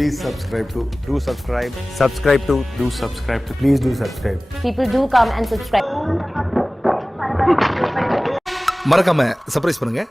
Please subscribe to. Do subscribe. Subscribe to. Do subscribe to. Please do subscribe. People do come and subscribe. மறக்காம surprise பண்ணுங்க.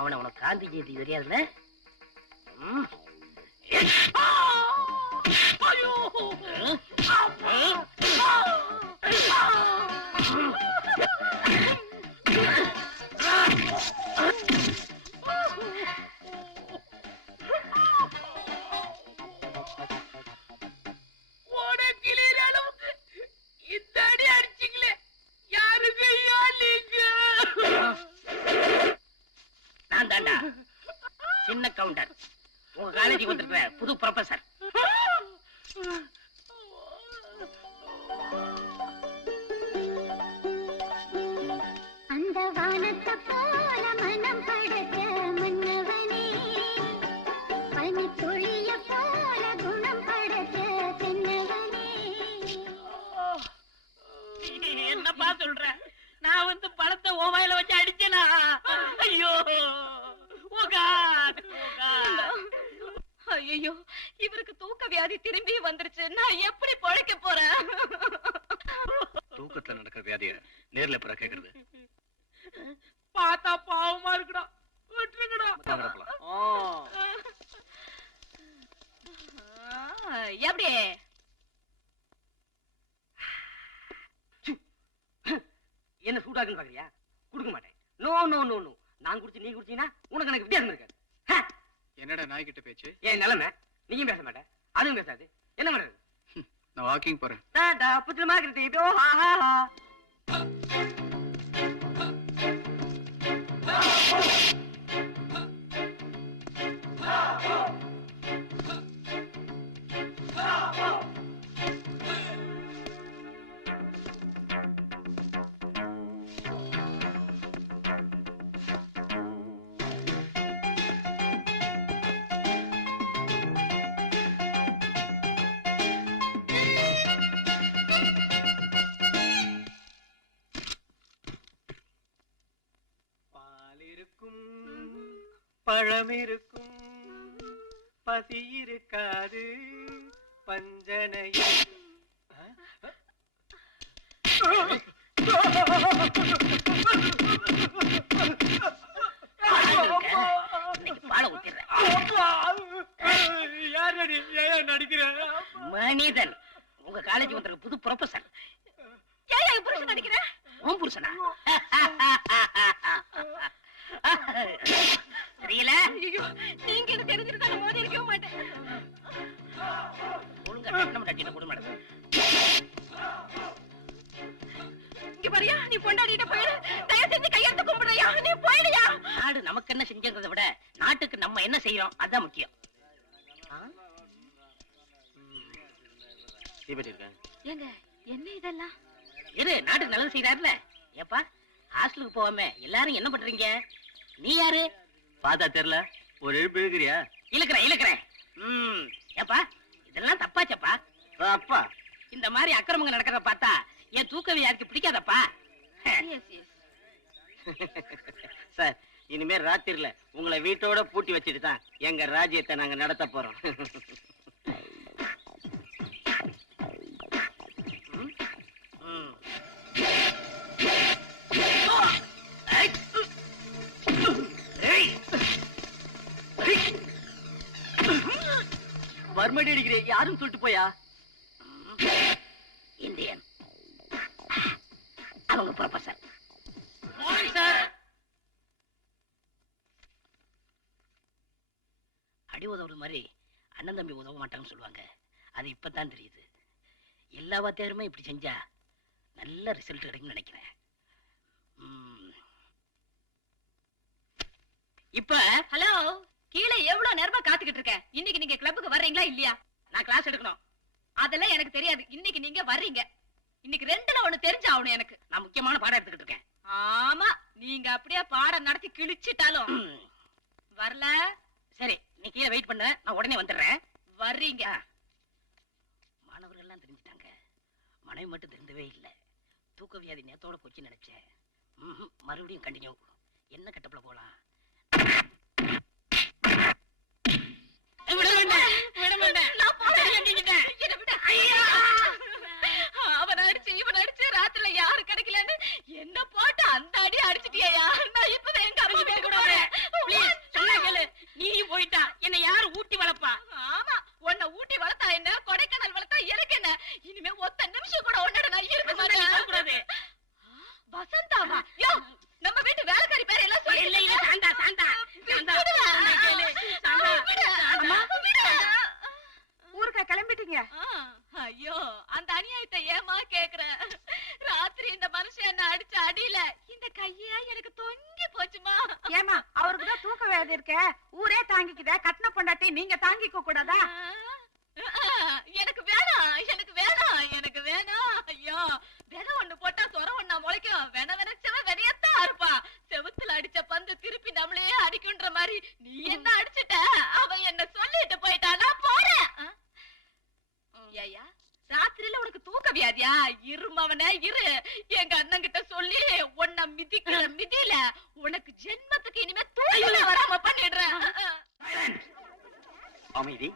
அவனை உனக்கு காந்தி ஜெயந்தி தெரியாதுல்ல? சின்ன counter உங்க காலேஜுக்கு வந்திருக்கிற புது ப்ரொஃபசர். அந்த வானத்தை போல மனம் படைத்த மன்னவனே, பனி துளிய போல குணம் படைத்த தென்னவனே. என்னப்பா சொல்ற? நான் வந்து பழத்தை ஓவாயில வச்சு அடிச்சேனா? ஐயோ ஐயோ, இவருக்கு தூக்க வியாதி திரும்பி வந்துருச்சு. நான் எப்படி பொழைக்க போறேன்? தூக்கத்துல நடக்கிற வியாதிய நேர்ல எப்ப கேக்குறது? பார்த்தா பாவமா இருக்குடா. எப்படி என்ன சூடாக்குன்னு பாக்குறியா? குடுக்க மாட்டேன். No no no no. நான் குடிச்சு நீ குடிச்சீனா உனக்கு எனக்கு வித்தியாசம் இருக்காது. என்னடா நாய்கிட்ட பேச்சு? ஏன் நிலைமை? நீயும் பேச மாட்டேன், அதுவும் பேசாது. என்ன பண்றது? நான் வாக்கிங் போறேன். டாடா புத்திரமா கிட்ட ஹா ஹா ஹா. பழம் இருக்கும், பசி இருக்காது, பஞ்சனையில் மனிதன் உங்க காலேஜ் வந்திருக்க புது ப்ரொஃபசர். ஏன் புருஷன் நடிக்கிற? உன் புருஷனா? தெரியல. நீங்க என்ன தெரிஞ்சிருந்தா நான் மோதி இருக்கவே மாட்டேன். ஒழுங்கா நம்ம டட்டின கூட மாட்டேன். இங்க பாரியா, நீ பொண்டாடிட்ட போயிடு. தயவு செஞ்சு கையெடுத்து கும்பிடுறியா? நீ போயிடுயா. நாடு நமக்கு என்ன செஞ்சங்கிறத விட நாட்டுக்கு நம்ம என்ன செய்யறோம் அதான் முக்கியம். ஏங்க என்ன இதெல்லாம்? இரு, நாட்டுக்கு நல்லது செய்யறாருல. ஏப்பா ஹாஸ்டலுக்கு போகாம எல்லாரும் என்ன பண்றீங்க? நீ யாரு? பாத்தா தெரியல. ஒரு எழுப்பு இருக்கிறியா? இழுக்கிறேன். ஏப்பா இதெல்லாம் தப்பாச்சப்பா. அப்பா இந்த மாதிரி அக்கிரமங்க நடக்கிறத பார்த்தா என் தூக்க வியாதிக்கு பிடிக்காதப்பா. S S. சார், இனிமே ராத்திரில உங்களை வீட்டோட பூட்டி வச்சுட்டு தான் எங்க ராஜ்யத்தை நாங்க நடத்த போறோம். வர்மடி அடிக்கிறேன், யாரும் சொல்லிட்டு போயா? இந்தியன் அவங்க ப்ரொஃபசர். அடி உதவுற மாதிரி அண்ணன் தம்பி உதவ மாட்டாங்கன்னு சொல்லுவாங்க. அது இப்பதான் தெரியுது. எல்லா வாத்தியாருமே இப்படி செஞ்சா நல்ல ரிசல்ட் கிடைக்கும்னு நினைக்கிறேன். இப்ப ஹலோ, கீழே எவ்வளவு நேரமா காத்துக்கிட்டு இருக்கேன். இன்னைக்கு நீங்க கிளப்புக்கு வர்றீங்களா இல்லையா? நான் கிளாஸ் எடுக்கணும். அதெல்லாம் எனக்கு தெரியாது. இன்னைக்கு நீங்க வர்றீங்க. இன்னைக்கு ரெண்டுல ஒண்ணு தெரிஞ்சாகணும் எனக்கு. நான் முக்கியமான பாடம் எடுத்துக்கிட்டு இருக்கேன். ஆமா, நீங்க அப்படியே பாடம் நடத்தி கிழிச்சிட்டாலும் வரல. சரி, நீ கீழே வெயிட் பண்ண, நான் உடனே வந்துடுறேன். வர்றீங்க. மாணவர்கள் எல்லாம் தெரிஞ்சுட்டாங்க, மனைவி மட்டும் தெரிந்தவே இல்லை. தூக்க வியாதி நேத்தோட போச்சு நினைச்சேன். மறுபடியும் கண்டினியூ. என்ன கட்டப்புல போலாம்? அவன் அடிச்சு இவன் அடிச்சு ராத்திரில யாரு கிடைக்கலன்னு என்ன போட்டு அந்த அடி அடிச்சிட்டியா? நான் இப்பதான் எங்க அம்மா வீட்டுக்கு போறேன். நீயும் போயிட்டா என்ன யாரு ஊட்டி வளர்ப்பா? ஆமா, உன்னை ஊட்டி வளர்த்தா என்ன, கொடைக்கானல் வளர்த்தா எனக்கு என்ன? இனிமே ஒத்த நிமிஷம் கூட உன்னோட நான் இருக்க மாட்டேன். வசந்தாமா? யோ, நம்ம வீட்டு வேலைக்காரி பேர் எல்லாம் சொல்லி. இல்ல இல்ல, சாந்தா சாந்தா ஊருக்கா கிளம்பிட்டீங்க? ஐயோ, அந்த அநியாயத்தை ஏமா கேக்குற? ராத்திரி இந்த மனுஷன் என்ன அடிச்ச அடியில இந்த கையா எனக்கு தொங்கி போச்சுமா. ஏமா, அவருக்குதான் தூக்க வேலை இருக்க, ஊரே தாங்கிக்குத, கட்டின பொண்டாட்டி நீங்க தாங்கிக்க கூடாதா? எனக்கு வேணாம், எனக்கு வேணாம், எனக்கு வேணாம். ஐயோ, விதை ஒண்ணு போட்டா சொர ஒண்ணா முளைக்கும். வினைச்சவன் வினையத்தான் இருப்பா. செவுத்துல அடிச்ச பந்து திருப்பி நம்மளையே அடிக்குன்ற மாதிரி நீ என்ன அடிச்சுட்ட? அவன் என்ன சொல்லிட்டு போயிட்டா, நான் போறேன். ஐயா, ராத்திரியில உனக்கு தூக்க வியாதியா? இருமவனே இரு, எங்க அண்ணன் கிட்ட சொல்லி உன்னை மிதிக்கிற மிதியில உனக்கு ஜென்மத்துக்கு இனிமே தூக்கமே வராம பண்ணிடுறேன். அமைதி.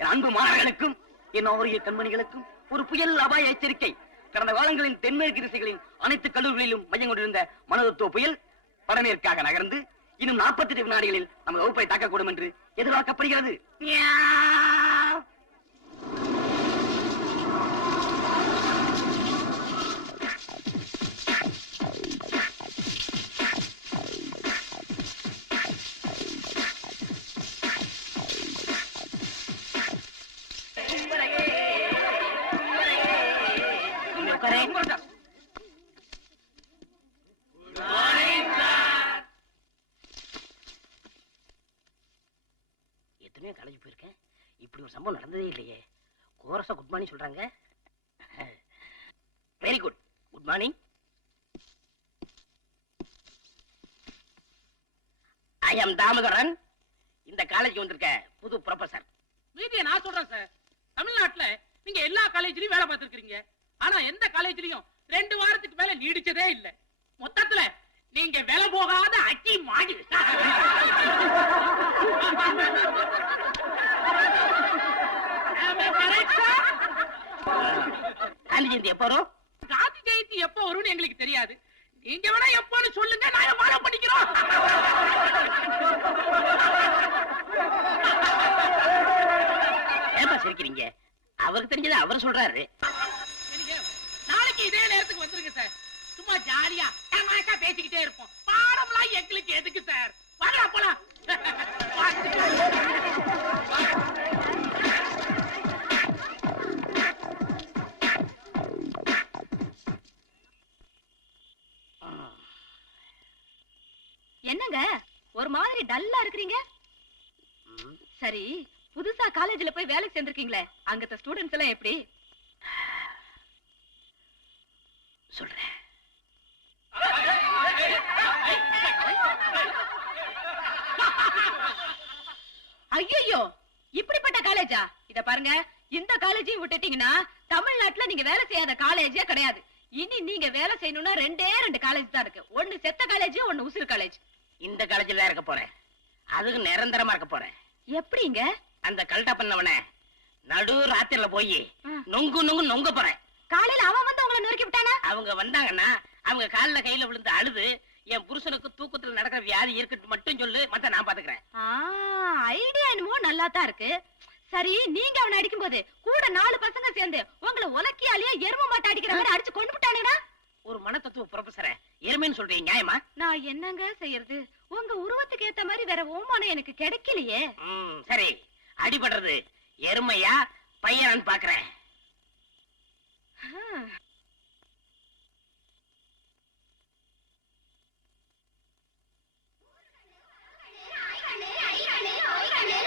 என் அன்பு மாணவர்களுக்கும் என் ஆரிய கண்மணிகளுக்கும் ஒரு புயல் அபாய எச்சரிக்கை. கடந்த காலங்களில் தென்மேற்கு திசைகளின் அனைத்து கல்லூரிகளிலும் மையம் கொண்டிருந்த மனோதத்துவ புயல் வடமேற்காக நகர்ந்து இன்னும் 48 வினாடிகளில் நமது வகுப்பை தாக்கக்கூடும் என்று எதிர்பார்க்கப்படுகிறது. எத்தனையோ காலேஜ் போயிருக்கேன், இப்படி ஒரு சம்பவம் நடந்ததே இல்லையே. கோரஸா குட் மார்னிங் சொல்றாங்க. Very good, good morning. I am Damodaran, இந்த காலேஜ் வந்திருக்க புது ப்ரொஃபசர். மீதியை நான் சொல்றேன் சார். தமிழ்நாட்டுல நீங்க எல்லா காலேஜ்லயும் வேலை பார்த்திருக்கீங்க. ஆனா எந்த காலேஜ்லயும் 2 வாரத்துக்கு மேல நீடிச்சதே இல்ல. மொத்தத்துல நீங்க வேலை போகாத அச்சி மாடி. காந்தி ஜெயந்தி எப்போ வரும்? காந்தி ஜெயந்தி எப்போ வரும்னு எங்களுக்கு தெரியாது. நீங்க வேணா எப்போன்னு சொல்லுங்க, நாங்க ஃபாலோ பண்ணிக்கிறோம். ஏப்பா சிரிக்கிறீங்க? அவருக்கு தெரிஞ்சதை அவர் சொல்றாரு. நாளைக்கு இதே நேரத்துக்கு வந்துருங்க சார். சும்மா ஜாலியா தமாஷா பேசிக்கிட்டே இருப்போம். பாடம்லாம் எங்களுக்கு எதுக்கு சார்? வாடா போலாம். என்னங்க ஒரு மாதிரி டல்லா இருக்கிறீங்க? சரி, புதுசா காலேஜ்ல போய் வேலைக்கு சேர்ந்திருக்கீங்களே, அங்கத்த ஸ்டூடெண்ட்ஸ் எல்லாம் எப்படி? சொல்றேன். ஐயோ, இப்படிப்பட்ட காலேஜா? இத பாருங்க, இந்த காலேஜையும் விட்டுட்டீங்கன்னா தமிழ்நாட்டுல நீங்க வேலை செய்யாத காலேஜே கிடையாது. இனி நீங்க வேலை செய்யணும்னா ரெண்டு காலேஜ் தான் இருக்கு. ஒண்ணு செத்த காலேஜ், ஒண்ணு உசுறு காலேஜ். இந்த காலேஜில் தான் இருக்க போறேன். அதுக்கு நிரந்தரமா இருக்க போறேன். எப்படிங்க? அந்த கல்ட்டா பண்ணவன நடு ராத்திரில போய் நொங்க போறேன். காலையில அவன் வந்து உங்களை நொறுக்கி விட்டானா? அவங்க வந்தாங்கன்னா அவங்க கால்ல கையில விழுந்து அழுது என் புருஷனுக்கு தூக்கத்துல நடக்கிற வியாதி இருக்கட்டும் மட்டும் சொல்லு, மத்த நான் பாத்துக்கிறேன். ஐடியா என்னமோ நல்லா தான் இருக்கு. சரி, நீங்க அவனை அடிக்கும் போது கூட 4 பசங்க சேர்ந்து உங்களை உலக்கியாலேயே எரும மாட்டை அடிக்கிற மாதிரி அடிச்சு கொண்டு விட்டானுடா. ஒரு மனத்தத்துவ ப்ரொஃபசர எருமைன்னு சொல்றீங்க, நியாயமா? நான் என்னங்க செய்யறது? உங்க உருவத்துக்கு ஏத்த மாதிரி வேற ஓமானம் எனக்கு கிடைக்கலையே. சரி, அடிபடுறது எருமையா பையனான்னு பாக்குறேன்.